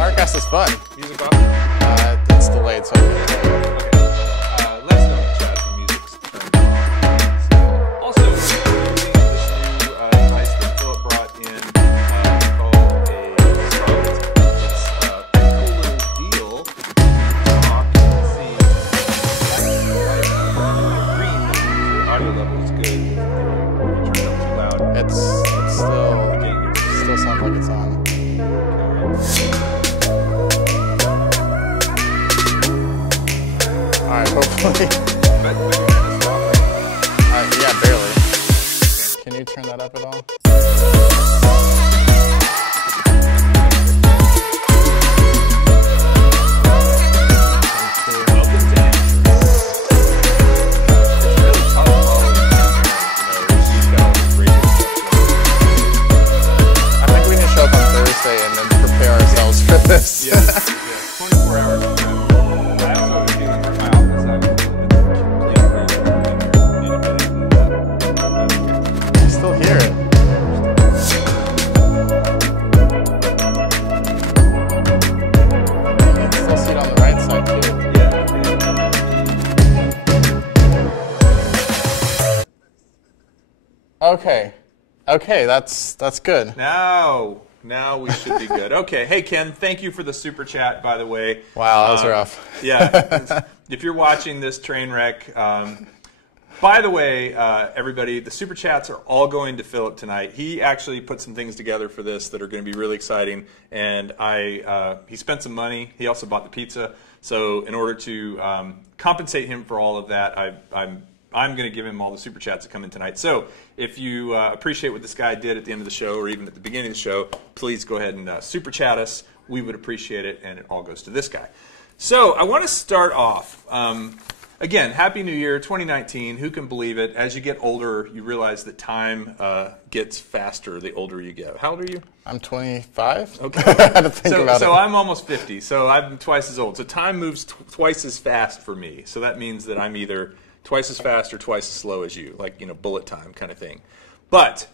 Wirecast is fun. Music off? It's delayed, so I can't tell you. Okay. Let us know in the chat if the music's turned on. Also, we're using this new device that Philip brought in called a shoutout. It's a pretty cool little deal. Talk, you can see green that means your audio level is good. If you turn it up too loud, It's still sounds like it's on. Alright, hopefully. But you're kind of soft, right? Yeah, barely. Can you turn that up at all? I think we need to show up on Thursday and then prepare ourselves for this. Yeah, 24 hours. Okay. Okay, that's good. Now we should be good. Okay. Hey, Ken, thank you for the super chat, by the way. Wow, that was rough. Yeah. If you're watching this train wreck, by the way, everybody, the super chats are all going to Philip tonight. He actually put some things together for this that are going to be really exciting, and he spent some money. He also bought the pizza. So in order to compensate him for all of that, I'm going to give him all the super chats that come in tonight. So if you appreciate what this guy did at the end of the show or even at the beginning of the show, please go ahead and super chat us. We would appreciate it, and it all goes to this guy. So I want to start off. Again, Happy New Year, 2019. Who can believe it? As you get older, you realize that time gets faster the older you get. How old are you? I'm 25. Okay. I had to think about it. So I'm almost 50, so I'm twice as old. So time moves twice as fast for me. So that means that I'm either twice as fast or twice as slow as you, like, bullet time kind of thing. But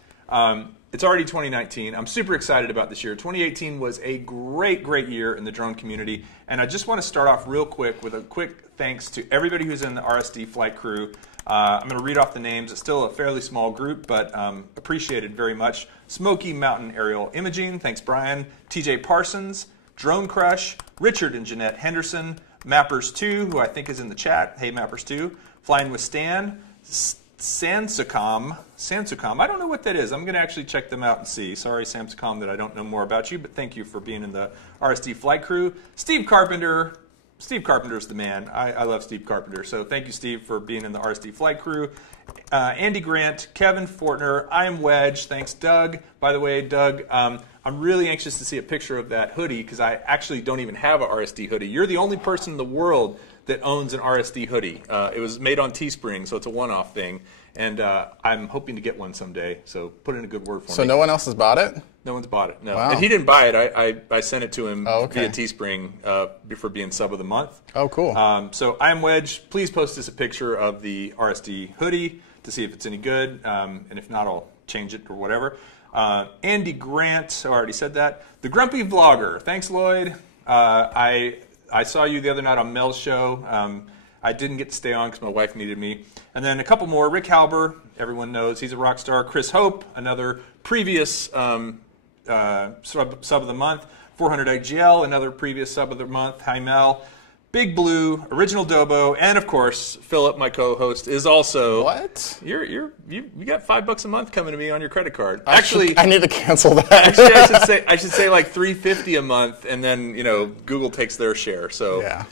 it's already 2019. I'm super excited about this year. 2018 was a great, great year in the drone community. And I just want to start off real quick with a quick thanks to everybody who's in the RSD Flight Crew. I'm going to read off the names. It's still a fairly small group, but appreciated very much. Smokey Mountain Aerial Imaging, thanks Brian. TJ Parsons, Drone Crush, Richard and Jeanette Henderson, Mapperstwo, who I think is in the chat. Hey Mapperstwo. Flying with Stan, Sanscocom. I don't know what that is. I'm going to actually check them out and see. Sorry, Sanscocom, that I don't know more about you, but thank you for being in the RSD Flight Crew. Steve Carpenter. Steve Carpenter's the man. I love Steve Carpenter. So thank you, Steve, for being in the RSD Flight Crew. Andy Grant, Kevin Fortner, I am Wedge. Thanks, Doug. By the way, Doug, I'm really anxious to see a picture of that hoodie because I actually don't even have an RSD hoodie. You're the only person in the world that owns an RSD hoodie. It was made on Teespring, so it's a one-off thing. And I'm hoping to get one someday, so put in a good word for me. So no one else has bought it? No one's bought it, no. Wow. And he didn't buy it. I sent it to him via Teespring for being sub of the month. Oh, cool. So I'm Wedge. Please post us a picture of the RSD hoodie to see if it's any good. And if not, I'll change it or whatever. Andy Grant, I already said that. The Grumpy Vlogger. Thanks, Lloyd. I saw you the other night on Mel's show. I didn't get to stay on because my wife needed me. And then a couple more. Rick Halbur, everyone knows he's a rock star. Chris Hope, another previous sub of the month. 400 AGL, another previous sub of the month. Hi Mel. Big Blue, Originaldobo, and of course Philip, my co-host, is also. What? You got $5 a month coming to me on your credit card. Actually, I need to cancel that. Actually, I should say like $3.50 a month, and then Google takes their share. So yeah.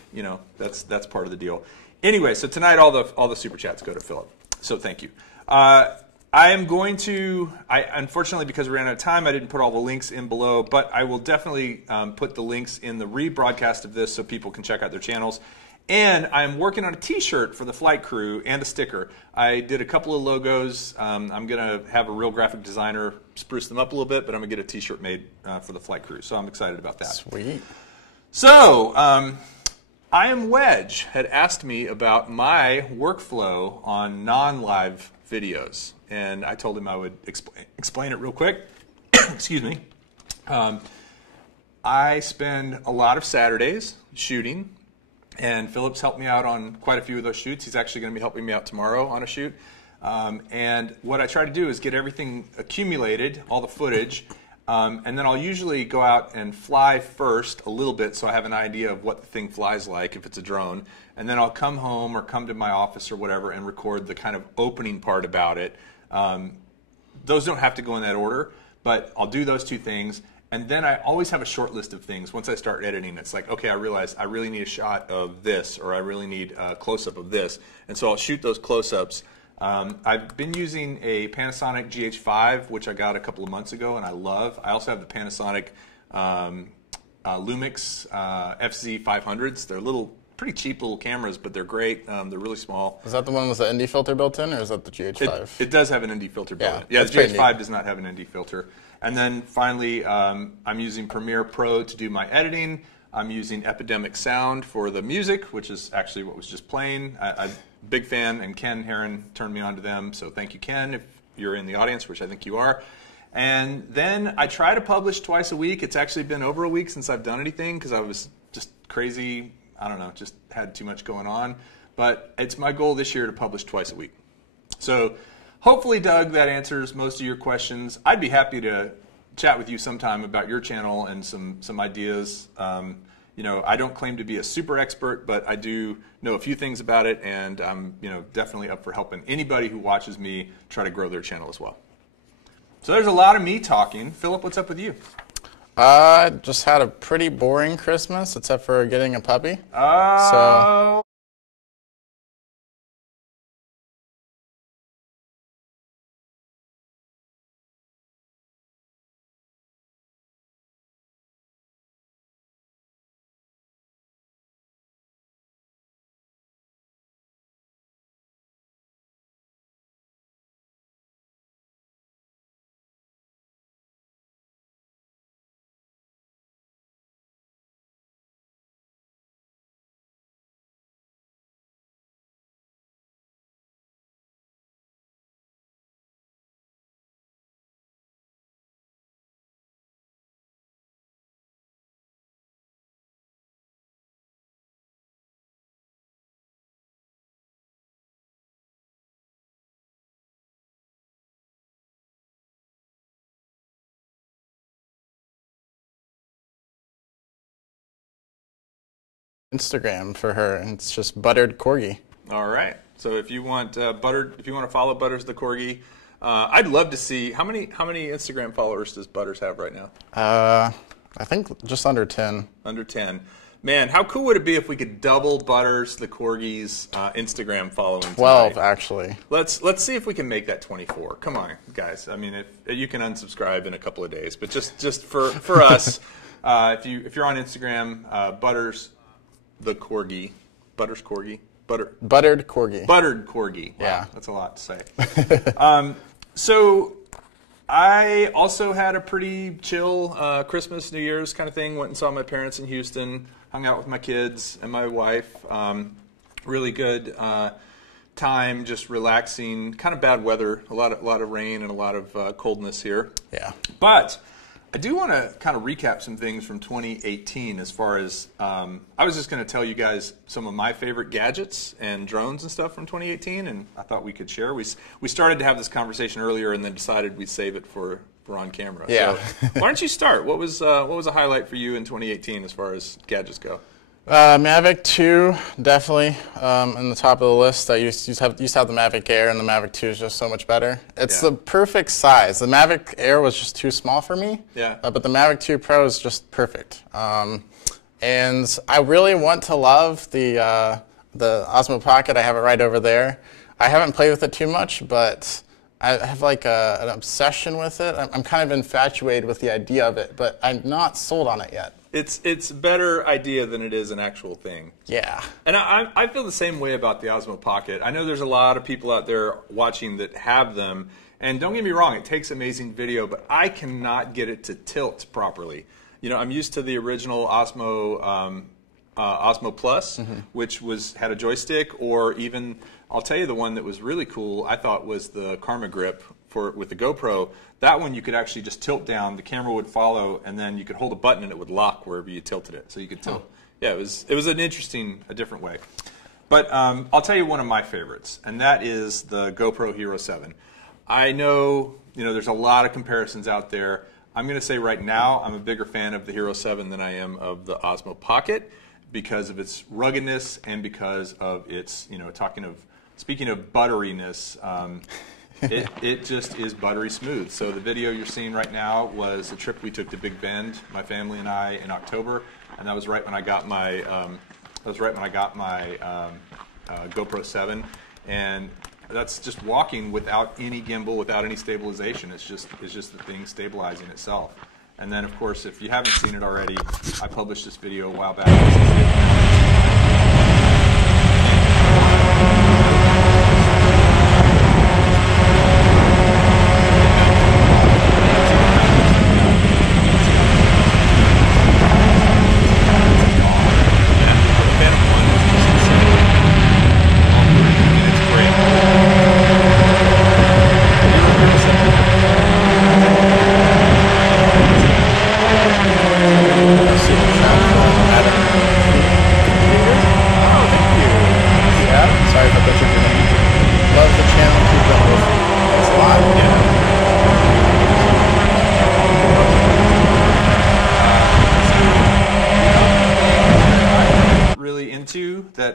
That's part of the deal. Anyway, so tonight all the super chats go to Philip. So thank you. I am going to, unfortunately, because we ran out of time, I didn't put all the links in below, but I will definitely put the links in the rebroadcast of this so people can check out their channels. And I'm working on a t-shirt for the flight crew and a sticker. I did a couple of logos. I'm going to have a real graphic designer spruce them up a little bit, but I'm going to get a t-shirt made for the flight crew. So I'm excited about that. Sweet. So, I am Wedge had asked me about my workflow on non-live videos. And I told him I would explain it real quick. Excuse me. I spend a lot of Saturdays shooting, and Philip's helped me out on quite a few of those shoots. He's actually going to be helping me out tomorrow on a shoot. And what I try to do is get everything accumulated, all the footage, and then I'll usually go out and fly first a little bit so I have an idea of what the thing flies like if it's a drone. And then I'll come home or come to my office or whatever and record the kind of opening part about it. Those don't have to go in that order, but I'll do those two things. And then I always have a short list of things. Once I start editing, it's like, okay, I realize I really need a shot of this, or I really need a close-up of this. And so I'll shoot those close-ups. I've been using a Panasonic GH5, which I got a couple of months ago, and I love. I also have the Panasonic Lumix FZ500s. They're pretty cheap little cameras, but they're great. They're really small. Is that the one with the ND filter built in, or is that the GH5? It does have an ND filter built in. Yeah, the GH5 does not have an ND filter. And then finally, I'm using Premiere Pro to do my editing. I'm using Epidemic Sound for the music, which is actually what was just playing. I'm a big fan, and Ken Heron turned me on to them, so thank you, Ken, if you're in the audience, which I think you are. And then I try to publish twice a week. It's actually been over a week since I've done anything because I was just crazy. I don't know, just had too much going on. But it's my goal this year to publish twice a week. So hopefully, Doug, that answers most of your questions. I'd be happy to chat with you sometime about your channel and some ideas. You know, I don't claim to be a super expert, but I do know a few things about it, and I'm, you know, definitely up for helping anybody who watches me try to grow their channel as well. So there's a lot of me talking. Philip, what's up with you? I just had a pretty boring Christmas, except for getting a puppy. Oh. Instagram for her, and it's just Buttered Corgi. All right. So if you want if you want to follow Butters the Corgi, I'd love to see how many Instagram followers does Butters have right now? I think just under 10. Under 10. Man, how cool would it be if we could double Butters the Corgi's Instagram following? 12, tonight? actually. Let's see if we can make that 24. Come on, guys. I mean, if you can unsubscribe in a couple of days, but just for us, if you're on Instagram, Butters the Corgi, Butters Corgi, Buttered Corgi. Buttered Corgi. Wow, yeah, that's a lot to say. So I also had a pretty chill Christmas, New Year's kind of thing. Went and saw my parents in Houston, hung out with my kids and my wife. Really good time, just relaxing. Kind of bad weather, a lot of rain and a lot of coldness here. Yeah. But I do want to kind of recap some things from 2018 as far as, I was just going to tell you guys some of my favorite gadgets and drones and stuff from 2018, and I thought we could share. We started to have this conversation earlier and then decided we'd save it for on camera. Yeah. So why don't you start? What was a highlight for you in 2018 as far as gadgets go? Mavic 2, definitely in the top of the list. I used to have the Mavic Air, and the Mavic 2 is just so much better. It's the perfect size. The Mavic Air was just too small for me, but the Mavic 2 Pro is just perfect. And I really want to love the Osmo Pocket. I have it right over there. I haven't played with it too much, but I have like an obsession with it. I'm kind of infatuated with the idea of it, but I'm not sold on it yet. It's a better idea than it is an actual thing. Yeah. And I feel the same way about the Osmo Pocket. I know there's a lot of people out there watching that have them. And don't get me wrong, it takes amazing video, but I cannot get it to tilt properly. You know, I'm used to the original Osmo Osmo Plus, which had a joystick, or even, I'll tell you the one that was really cool, I thought was the Karma Grip with the GoPro. That one you could actually just tilt down, the camera would follow, and then you could hold a button and it would lock wherever you tilted it. So you could tilt. Yeah, it was a different way. But I'll tell you one of my favorites, and that is the GoPro Hero 7. I know, there's a lot of comparisons out there. I'm going to say right now I'm a bigger fan of the Hero 7 than I am of the Osmo Pocket because of its ruggedness and because of its, speaking of butteriness, it just is buttery smooth. So the video you're seeing right now was a trip we took to Big Bend, my family and I, in October, and that was right when I got my GoPro 7, and that's just walking without any gimbal, without any stabilization. It's just the thing stabilizing itself. And then, of course, if you haven't seen it already, I published this video a while back.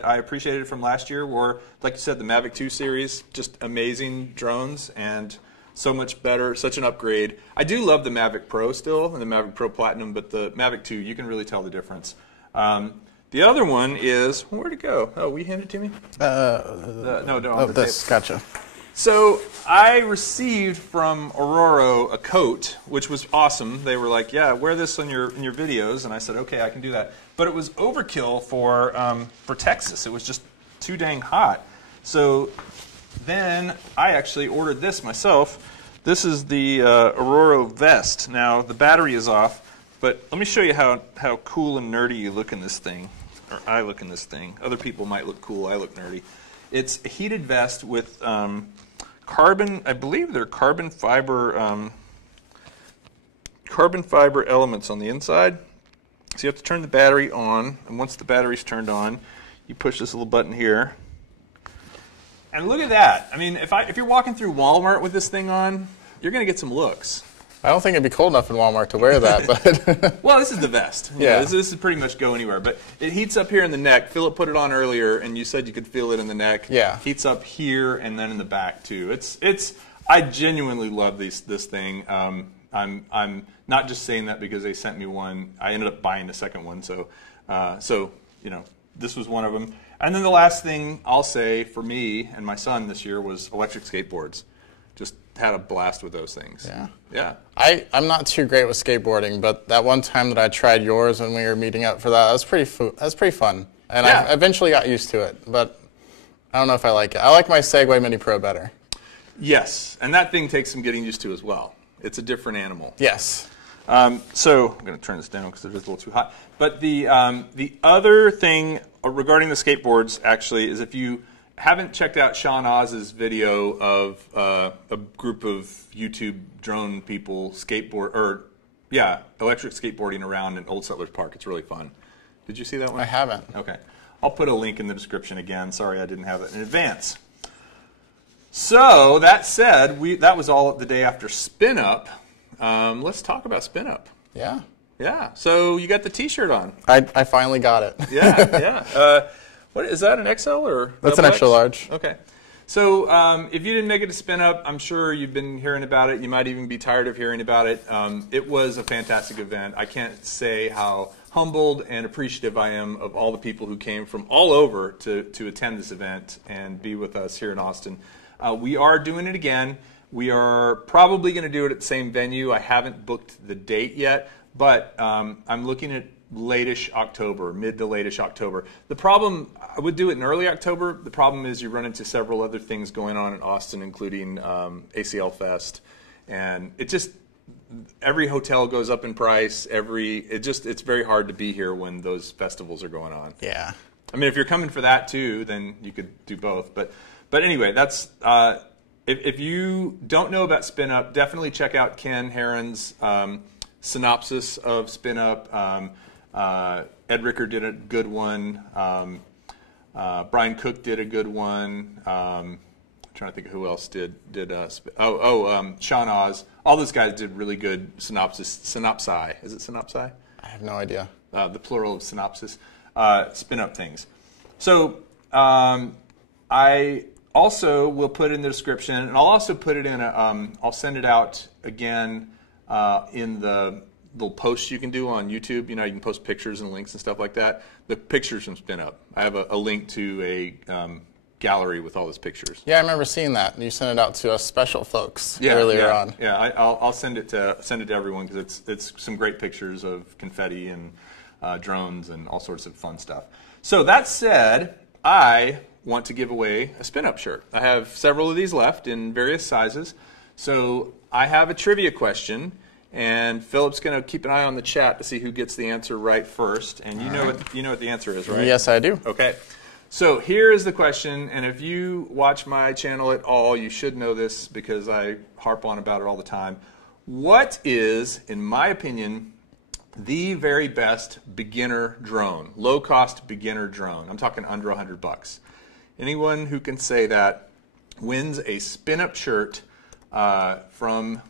that I appreciated from last year were, like you said, the Mavic 2 series, just amazing drones and so much better, such an upgrade. I do love the Mavic Pro still and the Mavic Pro Platinum, but the Mavic 2, you can really tell the difference. The other one is, where'd it go? Oh, we handed it to me? No, this, gotcha. So I received from Aurora a coat, which was awesome. They were like, yeah, wear this in your videos. And I said, okay, I can do that. But it was overkill for Texas. It was just too dang hot. So then I actually ordered this myself. This is the Aurora vest. Now, the battery is off, but let me show you how cool and nerdy you look in this thing, or I look in this thing. Other people might look cool. I look nerdy. It's a heated vest with carbon, I believe they're carbon fiber elements on the inside. So you have to turn the battery on, and once the battery's turned on, you push this little button here. And look at that. I mean, if you're walking through Walmart with this thing on, you're going to get some looks. I don't think it'd be cold enough in Walmart to wear that, but well, this is the vest. Yeah. This is pretty much go anywhere. But it heats up here in the neck. Philip put it on earlier, and you said you could feel it in the neck. Yeah. Heats up here and then in the back too. I genuinely love this thing. I'm not just saying that because they sent me one. I ended up buying the second one, so this was one of them. And then the last thing I'll say for me and my son this year was electric skateboards. Just had a blast with those things. Yeah. Yeah. I'm not too great with skateboarding, but that one time that I tried yours when we were meeting up for that was pretty fun. And yeah. I eventually got used to it, but I don't know if I like it. I like my Segway Mini Pro better. Yes, and that thing takes some getting used to as well. It's a different animal. Yes. So I'm going to turn this down because it is a little too hot. But the other thing regarding the skateboards actually is if you haven't checked out Sean Oz's video of a group of YouTube drone people electric skateboarding around in Old Settlers Park. It's really fun. Did you see that one? I haven't. Okay. I'll put a link in the description again. Sorry I didn't have it in advance. So that said, that was all the day after Spinup. Let's talk about Spinup. Yeah. Yeah. So you got the T-shirt on. I finally got it. Yeah. What is that, an XL or? That's an extra large. Okay. So if you didn't make it to Spinup, I'm sure you've been hearing about it. You might even be tired of hearing about it. It was a fantastic event. I can't say how humbled and appreciative I am of all the people who came from all over to attend this event and be with us here in Austin. We are doing it again. We are probably going to do it at the same venue. I haven't booked the date yet, but I'm looking at late-ish October, mid to late-ish October. The problem, I would do it in early October. The problem is you run into several other things going on in Austin, including ACL Fest, and it just, every hotel goes up in price. It's very hard to be here when those festivals are going on. Yeah. I mean, if you're coming for that too, then you could do both. But anyway, that's if you don't know about Spinup, definitely check out Ken Herron's synopsis of Spinup. Ed Ricker did a good one. Brian Cook did a good one. I'm trying to think of who else did Sean Oz. All those guys did really good synopsi. Is it synopsi? I have no idea. The plural of synopsis. Spinup things. So I also will put in the description, and I'll also put it in I'll send it out again in the little posts you can do on YouTube. You can post pictures and links and stuff like that. The pictures from Spinup. I have a link to a gallery with all those pictures. Yeah, I remember seeing that. You sent it out to us special folks earlier on. Yeah, I'll send it to everyone because it's some great pictures of confetti and drones and all sorts of fun stuff. So that said, I want to give away a Spinup shirt. I have several of these left in various sizes. So I have a trivia question, and Philip's going to keep an eye on the chat to see who gets the answer right first. And you know what the answer is, right? Yes, I do. Okay. So here is the question, and if you watch my channel at all, you should know this because I harp on about it all the time. What is, in my opinion, the very best beginner drone, low-cost beginner drone? I'm talking under $100. Anyone who can say that wins a Spinup shirt from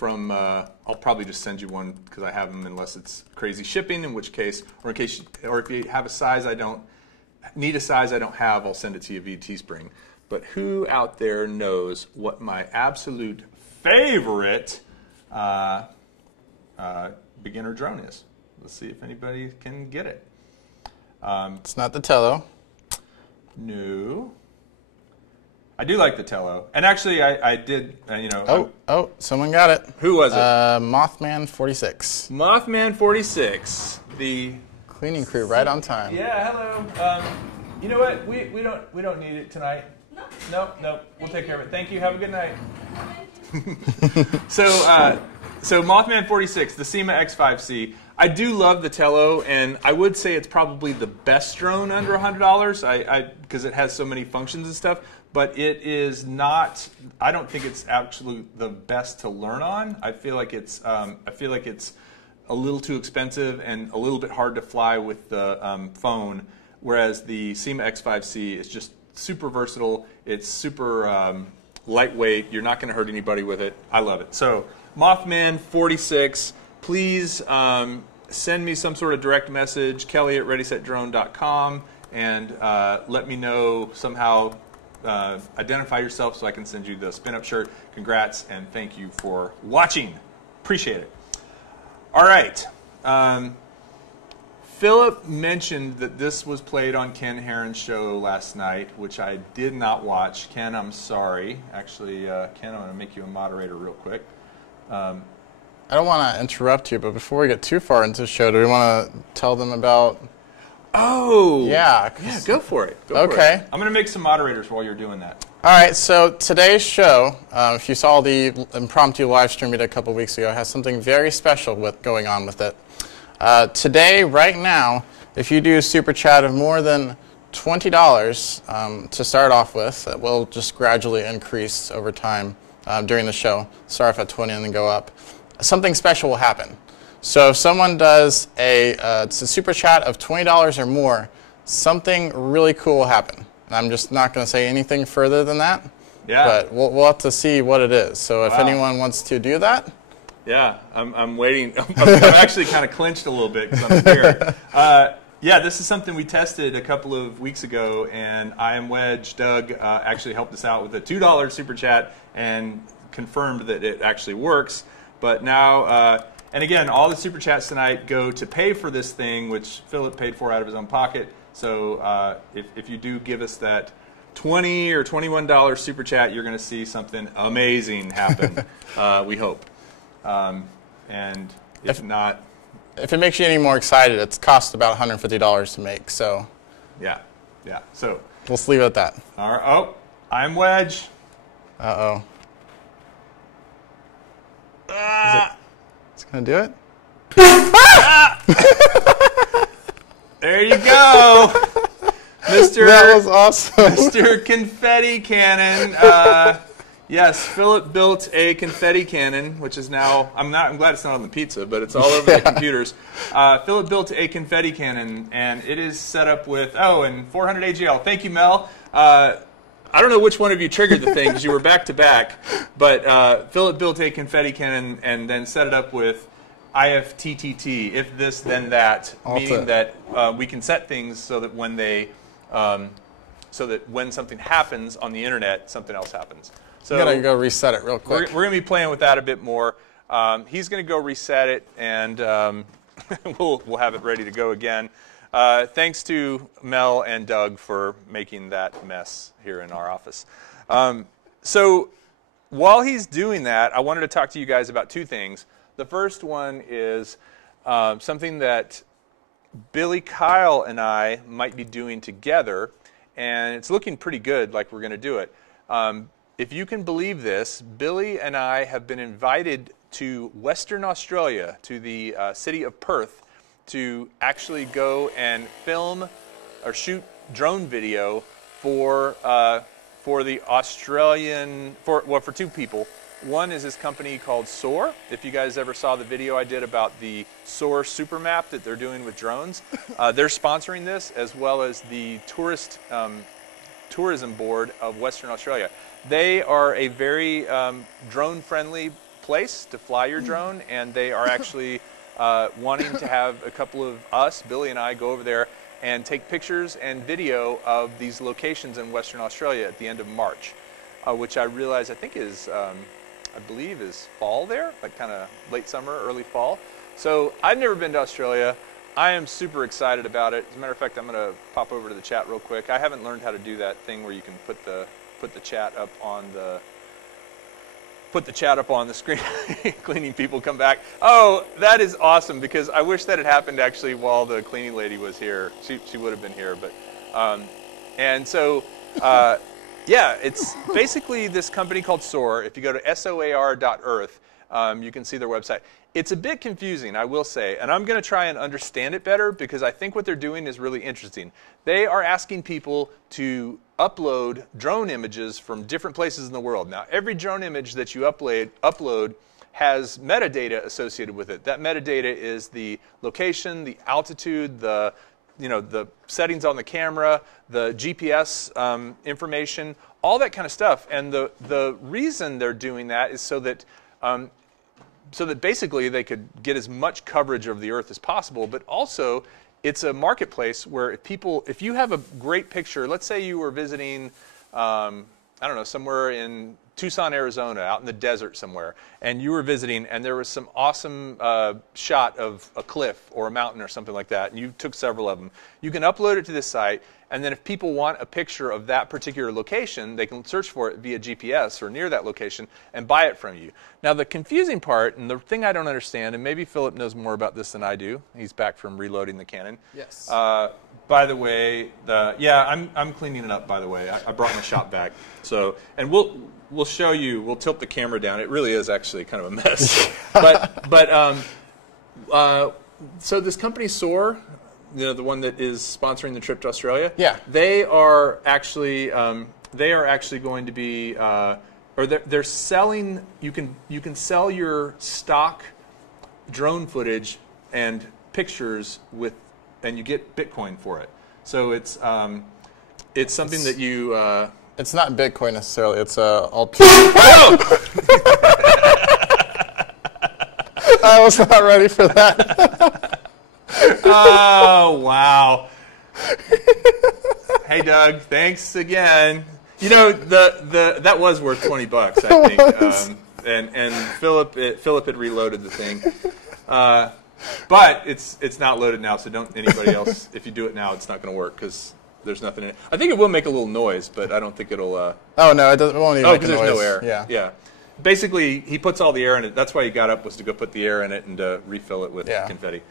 I'll probably just send you one because I have them unless it's crazy shipping, in which case, or if you have a size I don't need a size I don't have, I'll send it to you via Teespring. But who out there knows what my absolute favorite beginner drone is? Let's see if anybody can get it. It's not the Tello. No. I do like the Tello. And actually, I did, you know. Oh, someone got it. Who was it? Mothman 46. Mothman 46. The cleaning crew right on time. Yeah, hello. You know what? We don't need it tonight. No. We'll take care of it. Thank you. Have a good night. So Mothman 46, the SEMA X5C. I do love the Tello, and I would say it's probably the best drone under $100. Because it has so many functions and stuff. But it is not. I don't think it's actually the best to learn on. I feel like it's a little too expensive and a little bit hard to fly with the phone. Whereas the SEMA X5C is just super versatile. It's super lightweight. You're not going to hurt anybody with it. I love it. So Mothman 46, please send me some sort of direct message, kelly@readysetdrone.com, and let me know somehow. Identify yourself so I can send you the Spinup shirt. Congrats and thank you for watching. Appreciate it. All right. Philip mentioned that this was played on Ken Heron's show last night, which I did not watch. Ken, I'm sorry. Actually, Ken, I'm going to make you a moderator real quick. I don't want to interrupt you, but before we get too far into the show, do we want to tell them about... Oh! Yeah, go for it. Okay. I'm going to make some moderators while you're doing that. All right, so today's show, if you saw the impromptu live stream we did a couple weeks ago, has something very special going on with it. Today, right now, if you do a super chat of more than $20 to start off with, it will just gradually increase over time during the show. Start off at 20 and then go up. Something special will happen. So if someone does it's a super chat of $20 or more, something really cool will happen. And I'm just not going to say anything further than that. Yeah. But we'll have to see what it is. So if anyone wants to do that. Yeah, I'm waiting. I'm actually kind of clenched a little bit because I'm scared. Yeah, this is something we tested a couple of weeks ago, and I Am Wedge, Doug, actually helped us out with a $2 super chat and confirmed that it actually works. But now... and again, all the super chats tonight go to pay for this thing, which Philip paid for out of his own pocket. So if you do give us that $20 or $21 super chat, you're going to see something amazing happen. We hope. And if not, if it makes you any more excited, it's cost about $150 to make. So yeah. So we'll leave it at that. All right. Oh, I'm Wedge. Uh-oh. It's going to do it? There you go. Mr. That was awesome. Mr. Confetti Cannon. Yes, Philip built a confetti cannon, which is now, I'm glad it's not on the pizza, but it's all over the computers. Philip built a confetti cannon, and it is set up with, and 400 AGL. Thank you, Mel. I don't know which one of you triggered the thing because you were back to back, but Philip built a confetti cannon and then set it up with IFTTT, if this then that, meaning that we can set things so that when when something happens on the internet, something else happens. So you gotta go reset it real quick. We're gonna be playing with that a bit more. He's gonna go reset it, and we'll have it ready to go again. Thanks to Mel and Doug for making that mess here in our office. So while he's doing that, I wanted to talk to you guys about two things. The first one is something that Billy, Kyle, and I might be doing together, and it's looking pretty good like we're going to do it. If you can believe this, Billy and I have been invited to Western Australia, to the city of Perth, to actually go and film or shoot drone video for the Australian, for two people. One is this company called Soar. If you guys ever saw the video I did about the Soar super map that they're doing with drones, they're sponsoring this, as well as the tourism board of Western Australia. They are a very drone-friendly place to fly your drone, and they are actually wanting to have a couple of us, Billy and I, go over there and take pictures and video of these locations in Western Australia at the end of March, which I realize I think is, I believe is fall there, like kind of late summer, early fall. So I've never been to Australia. I am super excited about it. As a matter of fact, I'm going to pop over to the chat real quick. I haven't learned how to do that thing where you can put the chat up on the screen. Cleaning people come back. Oh, that is awesome, because I wish that had happened actually while the cleaning lady was here. She would have been here, but and so yeah, it's basically this company called SOAR. If you go to soar.earth, you can see their website. It's a bit confusing, I will say, and I'm going to try and understand it better, because I think what they're doing is really interesting. They are asking people to upload drone images from different places in the world. Now, every drone image that you upload has metadata associated with it. That metadata is the location, the altitude, the settings on the camera, the GPS information, all that kind of stuff. And the reason they're doing that is so that basically they could get as much coverage of the Earth as possible, but also it's a marketplace where if you have a great picture, let's say you were visiting, I don't know, somewhere in Tucson, Arizona, out in the desert somewhere, and you were visiting, and there was some awesome shot of a cliff or a mountain or something like that, and you took several of them. You can upload it to this site, and then if people want a picture of that particular location, they can search for it via GPS or near that location and buy it from you. Now, the confusing part, and the thing I don't understand, and maybe Philip knows more about this than I do. He's back from reloading the Canon. Yes. By the way, yeah, I'm cleaning it up. By the way, I brought my shop back. So, and we'll show you. We'll tilt the camera down. It really is actually kind of a mess. So this company SOAR, the one that is sponsoring the trip to Australia. Yeah. They are actually going to be, or they're selling. You can sell your stock drone footage and pictures and you get Bitcoin for it. So it's something that you. It's not Bitcoin necessarily. It's alt. Oh! I was not ready for that. Oh, wow. Hey, Doug, thanks again. You know, that was worth $20, I think. And Philip had reloaded the thing. But it's not loaded now, so don't anybody else, if you do it now, it's not going to work because there's nothing in it. I think it will make a little noise, but I don't think it'll... Oh, no, it won't even make a noise. Oh, because there's no air. Yeah. Yeah. Basically, he puts all the air in it. That's why he got up, was to go put the air in it and refill it with confetti.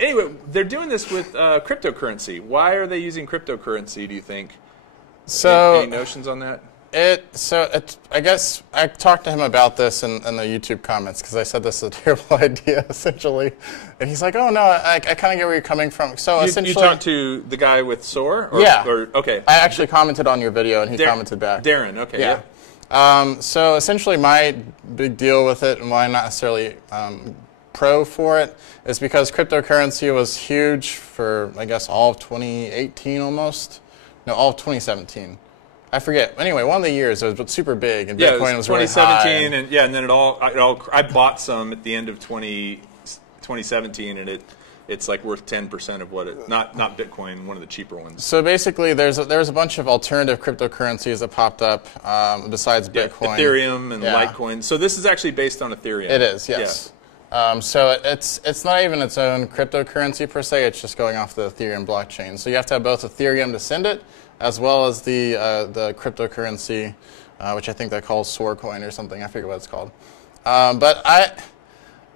Anyway, they're doing this with cryptocurrency. Why are they using cryptocurrency, do you think? So, any notions on that? I guess I talked to him about this in the YouTube comments because I said this is a terrible idea, essentially. And he's like, oh, no, I kind of get where you're coming from. So essentially, you talked to the guy with SOAR? Yeah. Okay. I actually commented on your video, and he commented back. Darren, okay. Yeah. So essentially, my big deal with it and why I'm not necessarily pro for it is because cryptocurrency was huge for, I guess, all of 2018 almost. No, all of 2017. I forget. Anyway, one of the years it was super big, and Bitcoin was really high. 2017, and then I bought some at the end of 2017, and it's like worth 10% of what it. Not Bitcoin, one of the cheaper ones. So basically, there's a bunch of alternative cryptocurrencies that popped up besides Bitcoin, Ethereum, and Litecoin. So this is actually based on Ethereum. It is, yes. Yeah. So it's not even its own cryptocurrency per se. It's just going off the Ethereum blockchain. So you have to have both Ethereum to send it, as well as the cryptocurrency, which I think they call SOAR coin or something. I forget what it's called.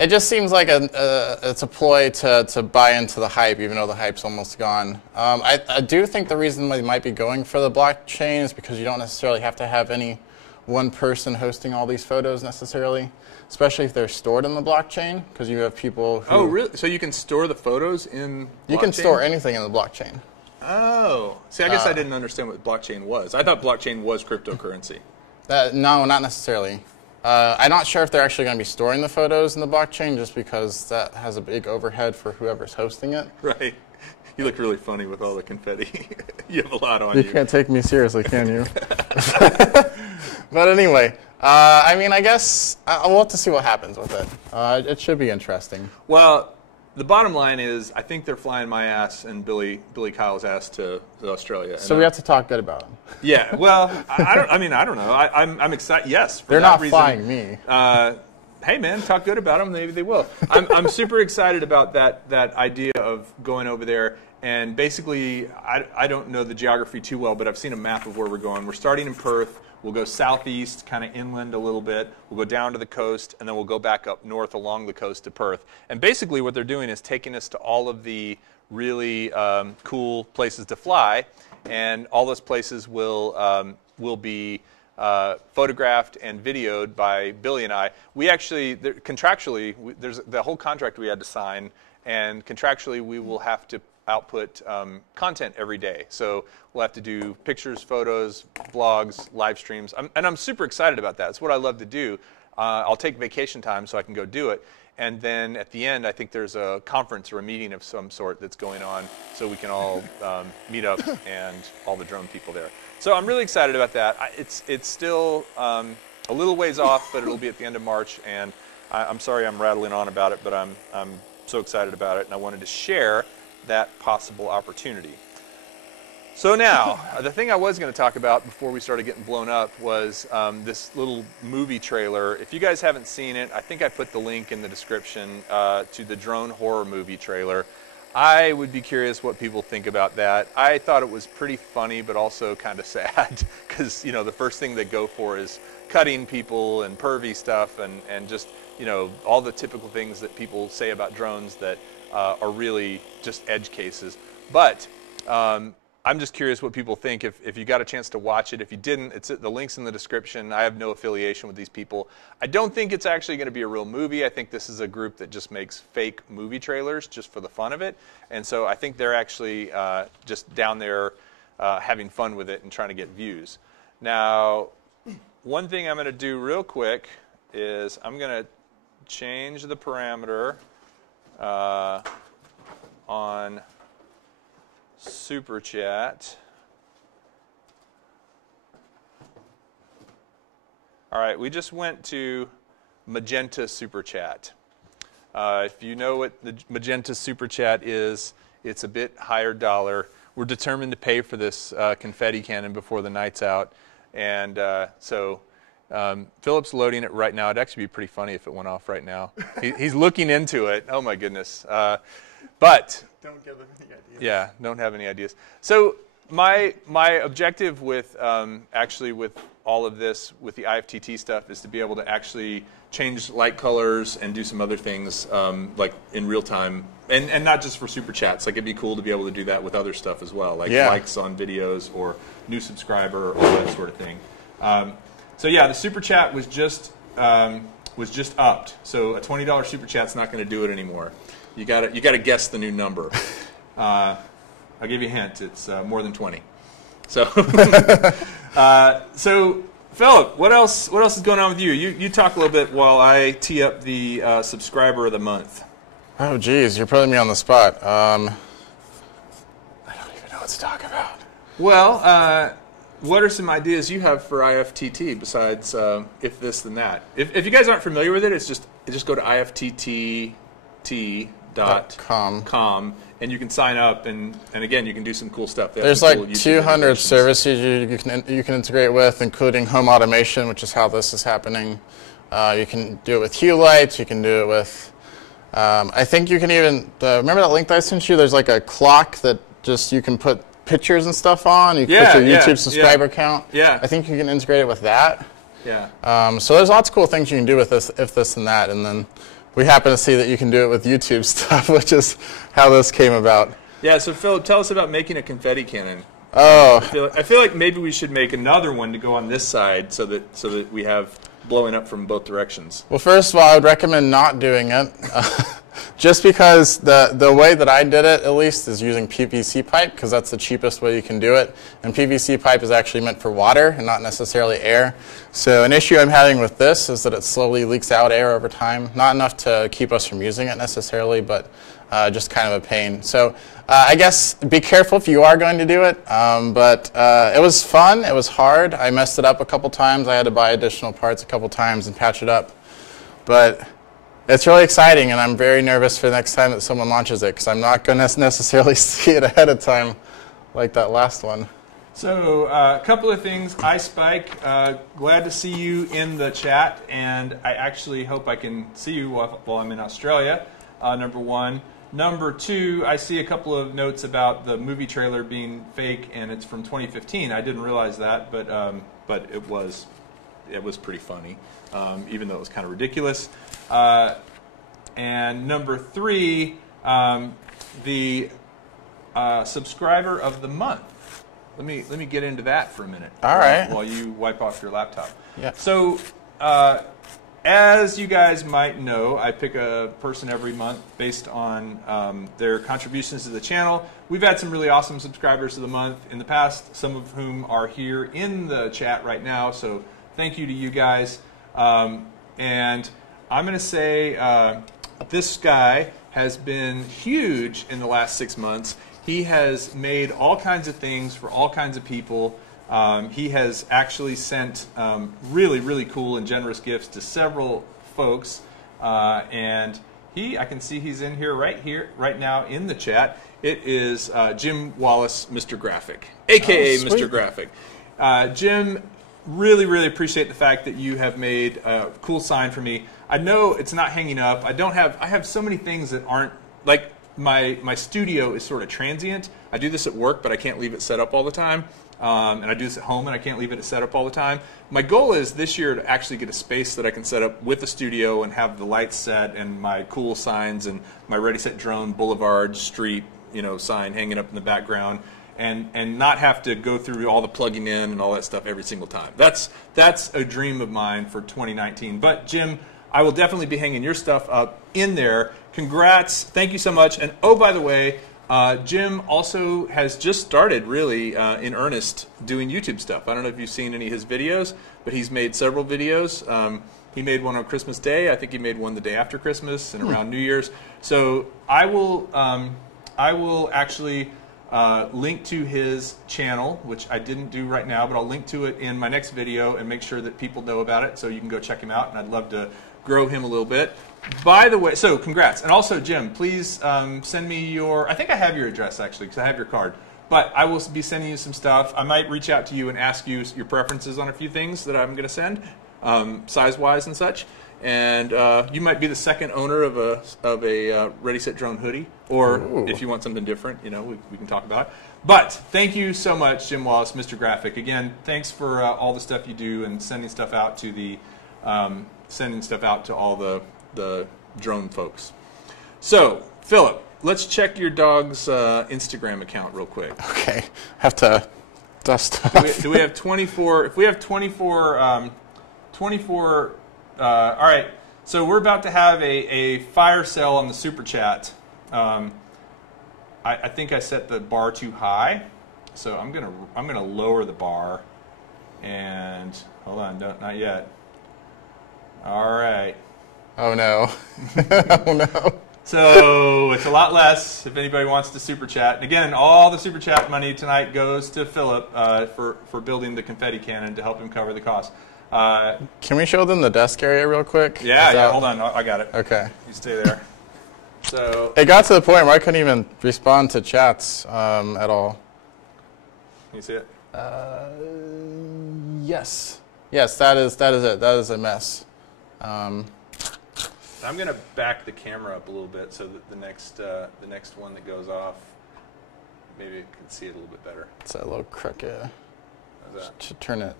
It just seems like it's a ploy to buy into the hype, even though the hype's almost gone. I do think the reason they might be going for the blockchain is because you don't necessarily have to have any one person hosting all these photos necessarily, especially if they're stored in the blockchain, because you have people who... Oh, really? So you can store the photos in blockchain? You can store anything in the blockchain. Oh. See, I guess I didn't understand what blockchain was. I thought blockchain was cryptocurrency. No, not necessarily. I'm not sure if they're actually going to be storing the photos in the blockchain just because that has a big overhead for whoever's hosting it. Right. You look really funny with all the confetti. You have a lot on you. You can't take me seriously, can you? But anyway, I mean, I guess we'll have to see what happens with it. It should be interesting. Well, the bottom line is, I think they're flying my ass and Billy Kyle's ass to Australia. So we have to talk good about them. Yeah, well, I don't know. I'm excited. Yes, for they're that not reason, flying me. Hey man, talk good about them. Maybe they will. I'm super excited about that idea of going over there. And basically, I don't know the geography too well, but I've seen a map of where we're going. We're starting in Perth. We'll go southeast, kind of inland a little bit. We'll go down to the coast, and then we'll go back up north along the coast to Perth. And basically what they're doing is taking us to all of the really cool places to fly, and all those places will be photographed and videoed by Billy and I. We actually, contractually, there's the whole contract we had to sign, and contractually we will have to output content every day. So we'll have to do pictures, photos, vlogs, live streams. And I'm super excited about that. It's what I love to do. I'll take vacation time so I can go do it. And then at the end, I think there's a conference or a meeting of some sort that's going on so we can all meet up and all the drone people there. So I'm really excited about that. It's still a little ways off, but it'll be at the end of March. And I'm sorry I'm rattling on about it, but I'm so excited about it. And I wanted to share that possible opportunity. So now, the thing I was going to talk about before we started getting blown up was this little movie trailer. If you guys haven't seen it, I think I put the link in the description to the drone horror movie trailer. I would be curious what people think about that. I thought it was pretty funny, but also kind of sad, because you know the first thing they go for is cutting people and pervy stuff and just all the typical things that people say about drones that are really just edge cases. But I'm just curious what people think. If you got a chance to watch it, if you didn't, the link's in the description. I have no affiliation with these people. I don't think it's actually going to be a real movie. I think this is a group that just makes fake movie trailers just for the fun of it. And so I think they're actually just down there having fun with it and trying to get views. Now, one thing I'm going to do real quick is I'm going to change the parameter on Super Chat. All right, we just went to Magenta Super Chat. If you know what the Magenta Super Chat is, it's a bit higher dollar. We're determined to pay for this confetti cannon before the night's out, and so Philip's loading it right now. It'd actually be pretty funny if it went off right now. He's looking into it. Oh my goodness. But don't give them any ideas. Yeah, don't have any ideas. So my objective with actually with all of this, with the IFTT stuff, is to be able to actually change light colors and do some other things like in real time, and not just for super chats. Like it'd be cool to be able to do that with other stuff as well, like likes on videos or new subscriber, all that sort of thing. So yeah, the super chat was just upped. So a $20 super chat's not going to do it anymore. You got to guess the new number. I'll give you a hint. It's more than 20. So, so Philip, what else is going on with you? You talk a little bit while I tee up the subscriber of the month. Oh, geez, you're putting me on the spot. I don't even know what to talk about. Well, what are some ideas you have for IFTT besides if this then that? If you guys aren't familiar with it, it's just go to IFTT.com and you can sign up and again you can do some cool stuff. There's like 200 services you can integrate with, including home automation, which is how this is happening. You can do it with hue lights. You can do it with. I think you can even remember that link that I sent you. There's like a clock that just you can put pictures and stuff on. You can put your YouTube subscriber count. Yeah. I think you can integrate it with that. Yeah. So there's lots of cool things you can do with this, if this and that, and then we happen to see that you can do it with YouTube stuff, which is how this came about. Yeah. So Philip, tell us about making a confetti cannon. Oh. I feel like maybe we should make another one to go on this side so that we have blowing up from both directions. Well, first of all, I would recommend not doing it. Just because the way that I did it, at least, is using PVC pipe, because that's the cheapest way you can do it. And PVC pipe is actually meant for water and not necessarily air. So an issue I'm having with this is that it slowly leaks out air over time. Not enough to keep us from using it necessarily, but just kind of a pain. So I guess be careful if you are going to do it. But it was fun. It was hard. I messed it up a couple times. I had to buy additional parts a couple times and patch it up. But It's really exciting, and I'm very nervous for the next time that someone launches it, because I'm not going to necessarily see it ahead of time like that last one. So a couple of things. iSpike, glad to see you in the chat, and I actually hope I can see you while I'm in Australia, number one. Number two, I see a couple of notes about the movie trailer being fake, and it's from 2015. I didn't realize that, but it was pretty funny, even though it was kind of ridiculous. And number three, the subscriber of the month. Let me get into that for a minute. All right. While you wipe off your laptop. Yeah. So, as you guys might know, I pick a person every month based on their contributions to the channel. We've had some really awesome subscribers of the month in the past, some of whom are here in the chat right now. So thank you to you guys. And I'm going to say this guy has been huge in the last 6 months. He has made all kinds of things for all kinds of people. He has actually sent really, really cool and generous gifts to several folks. And I can see he's in here right now in the chat. It is Jim Wallace, Mr. Graphic, a.k.a. Mr. Graphic. Jim, really, really appreciate the fact that you have made a cool sign for me. I know it's not hanging up. I have so many things that aren't, like, my studio is sort of transient. I do this at work, but I can't leave it set up all the time. And I do this at home, and I can't leave it set up all the time. My goal is this year to actually get a space that I can set up with the studio and have the lights set and my cool signs and my Ready Set Drone Boulevard Street, sign hanging up in the background, and not have to go through all the plugging in and all that stuff every single time. That's a dream of mine for 2019. But Jim, I will definitely be hanging your stuff up in there. Congrats. Thank you so much. And oh, by the way, Jim also has just started really in earnest doing YouTube stuff. I don't know if you've seen any of his videos, but he's made several videos. He made one on Christmas Day. I think he made one the day after Christmas and around New Year's. So I will actually link to his channel, which I didn't do right now, but I'll link to it in my next video and make sure that people know about it so you can go check him out, and I'd love to grow him a little bit. By the way, so congrats. And also, Jim, please send me your, I think I have your address actually, because I have your card. But I will be sending you some stuff. I might reach out to you and ask you your preferences on a few things that I'm going to send, size-wise and such. And you might be the second owner of a Ready Set Drone hoodie, or if you want something different, we can talk about it. But thank you so much, Jim Wallace, Mr. Graphic. Again, thanks for all the stuff you do and sending stuff out to the all the drone folks. So, Philip, let's check your dog's Instagram account real quick. Okay, have to dust off. Do we have 24? If we have 24, all right. So we're about to have a fire sale on the super chat. I think I set the bar too high, so I'm gonna lower the bar. And hold on, not yet. All right. Oh no. Oh no. So it's a lot less if anybody wants to super chat. And again, all the super chat money tonight goes to Philip for building the confetti cannon to help him cover the cost. Can we show them the desk area real quick? Yeah, hold on. I got it. Okay. You stay there. So it got to the point where I couldn't even respond to chats at all. Can you see it? Yes. Yes, that is it. That is a mess. I'm going to back the camera up a little bit so that the next one that goes off, maybe you can see it a little bit better. It's a little crooked. How's that? Should turn it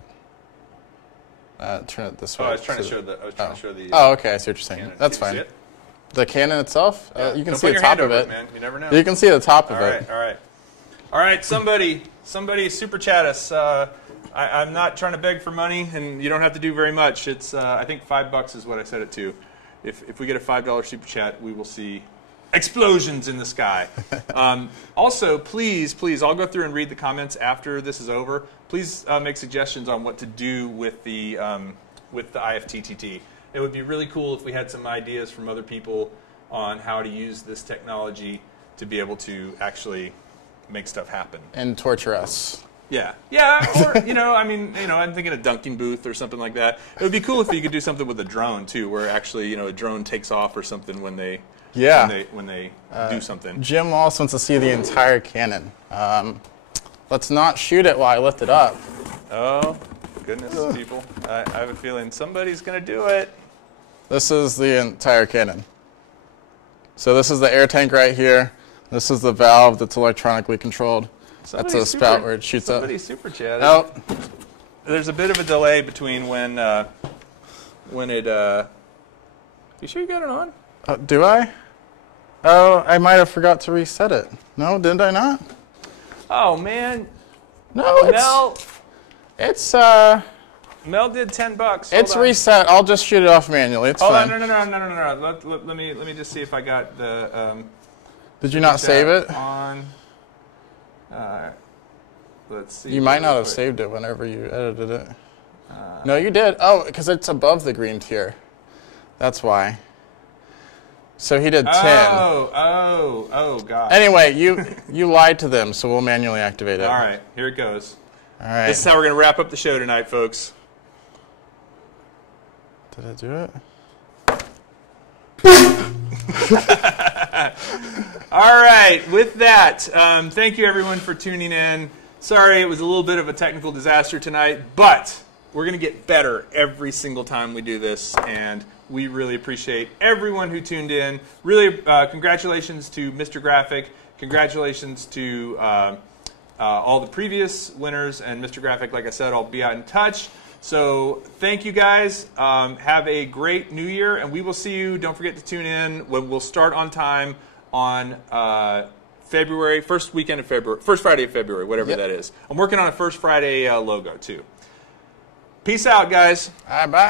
this way. Oh, I was trying to show the. Oh, okay. I see what you're saying. Cannon. That's Can you fine. see it? The cannon itself, Yeah. you can Don't see put the your top hand of over it. Man. You never know. You can see the top of it. All right. Somebody super chat us. I'm not trying to beg for money, and you don't have to do very much. It's I think $5 is what I set it to. If we get a $5 super chat, we will see explosions in the sky. Also, please, I'll go through and read the comments after this is over. Please make suggestions on what to do with the IFTTT. It would be really cool if we had some ideas from other people on how to use this technology to be able to actually make stuff happen. And torture us. Yeah, or I mean, I'm thinking a dunking booth or something like that. It would be cool if you could do something with a drone too, where actually a drone takes off or something when they when they do something. Jim Wallace wants to see the entire cannon. Let's not shoot it while I lift it up. Oh goodness, people! I have a feeling somebody's gonna do it. This is the entire cannon. So this is the air tank right here. This is the valve that's electronically controlled. That's a spout where it shoots up. Somebody super chatted. Oh. There's a bit of a delay between when it. You sure you got it on? Do I? Oh, I might have forgot to reset it. No, didn't I not? Oh man. No, Mel did $10. It's reset. I'll just shoot it off manually. It's fine. No. Let me just see if I got the. Did you not save it? On. Let's see. You might not have saved it whenever you edited it. No, you did. Oh, because it's above the green tier. That's why. So he did 10. Oh, God. Anyway, you lied to them, so we'll manually activate it. All right, here it goes. All right. This is how we're going to wrap up the show tonight, folks. Did I do it? All right, with that, thank you everyone for tuning in. Sorry it was a little bit of a technical disaster tonight, but we're going to get better every single time we do this, and we really appreciate everyone who tuned in. Really, congratulations to Mr. Graphic. Congratulations to all the previous winners, and Mr. Graphic, like I said, I'll be out in touch. So thank you guys. Have a great New Year, and we will see you. Don't forget to tune in when we'll start on time on February, first weekend of February, first Friday of February, whatever that is. I'm working on a First Friday logo too. Peace out, guys. All right, bye.